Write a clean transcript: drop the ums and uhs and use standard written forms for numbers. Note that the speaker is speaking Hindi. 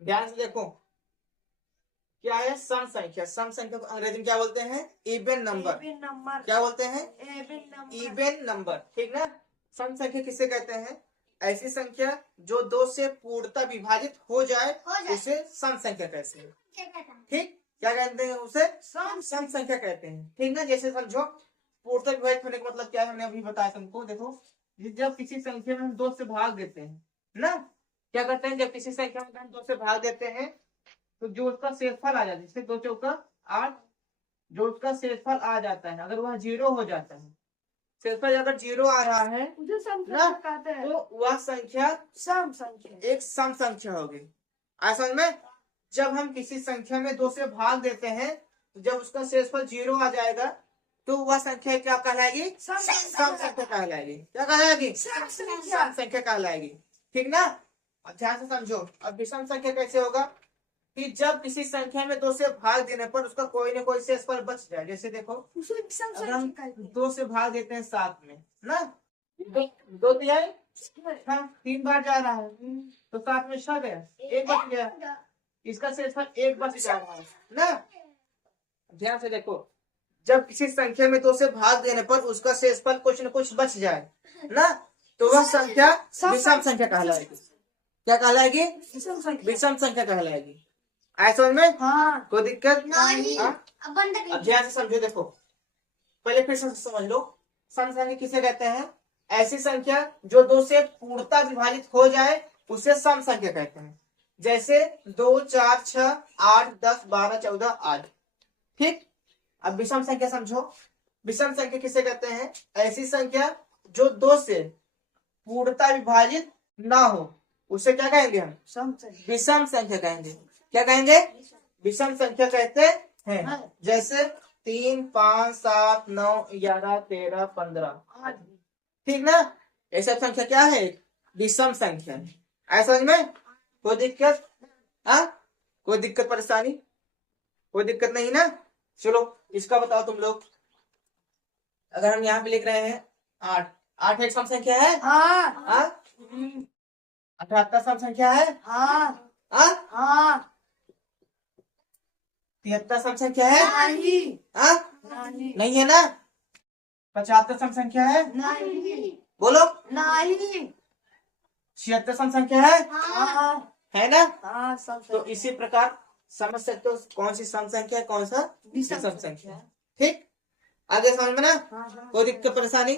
ध्यान से देखो, क्या है? सम संख्या। सम संख्या को अंग्रेजी में क्या बोलते हैं? Even number. क्या बोलते हैं? Even number. ठीक ना? सम संख्या किसे कहते हैं? ऐसी संख्या जो दो से पूर्णतः विभाजित हो जाए उसे सम संख्या कहते हैं। ठीक, क्या कहते हैं उसे? सम संख्या कहते हैं। ठीक ना? जैसे समझो, पूर्णतः विभाजित होने का मतलब क्या है, हमने अभी बताया तुमको। देखो, जब किसी संख्या में हम दो से भाग देते हैं ना, क्या करते हैं? जब किसी संख्या में हम दो से भाग देते हैं तो जो उसका शेषफल आ जाता है, जैसे 2 चौका 8, जो उसका शेषफल आ जाता है, अगर वह 0 हो जाता है, शेषफल अगर 0 आ रहा है ना, तो वह संख्या सम संख्या एक सम संख्या होगी। समझ में? जब हम किसी संख्या में 2 से भाग देते हैं तो जब उसका शेषफल 0 आ जाएगा तो वह संख्या क्या कहलाएगी? सम संख्या कहलाएगी। क्या कहलाएगी? सम संख्या कहलाएगी। ठीक ना? अब ध्यान से समझो। अब विषम संख्या कैसे होगा? कि जब किसी संख्या में 2 से भाग देने पर उसका कोई ना कोई शेषफल बच जाए। जैसे देखो, अगर हम 2 से भाग देते हैं 7 में ना, 2 दिया है, हाँ, 3 बार जा रहा है तो 7 में 6 गया, 1 बच गया, इसका शेषफल 1 बच जा रहा है ना। ध्यान से देखो, जब किसी संख्या में 2 से भाग देने पर उसका शेषफल कुछ न कुछ बच जाए ना, तो वह संख्या विषम संख्या कहलाएगी। क्या कहलाएगी? विषम संख्या कहलाएगी। ऐसा समझ में? हाँ। कोई दिक्कत नहीं। अब ध्यान से समझो। देखो, पहले फिर से समझ लो, सम संख्या किसे कहते हैं? ऐसी संख्या जो 2 से पूर्णतः विभाजित हो जाए उसे सम संख्या कहते हैं। जैसे 2, 4, 6, 8, 10, 12, 14, 8। ठीक। अब विषम संख्या समझो। विषम संख्या किसे कहते हैं? ऐसी संख्या जो 2 से पूर्णतः विभाजित ना हो उसे क्या कहेंगे हम? विषम संख्या कहेंगे। क्या कहेंगे? विषम संख्या कहते हैं। जैसे 3, 5, 7, 9, 11, 13, 15। ठीक ना? ये सब संख्या क्या है? विषम संख्या है। ऐसा समझ में? कोई दिक्कत? हाँ, कोई दिक्कत परेशानी? कोई दिक्कत नहीं ना? चलो इसका बताओ तुम लोग। अगर हम यहाँ पे लिख रहे हैं 8, 8 एक सम संख्या है? हाँ। 78 सम संख्या है? हाँ। हाँ। 73 सम संख्या है? नहीं। हाँ? नहीं है ना? 75 सम संख्या है? नहीं। बोलो। नहीं। 76 सम संख्या है? हाँ। है ना? हाँ, तो इसी प्रकार समझ सकते हो कौन सी सम संख्या है, कौन सा विषम संख्या है। ठीक, आगे समझ में ना? कोई दिक्कत परेशानी?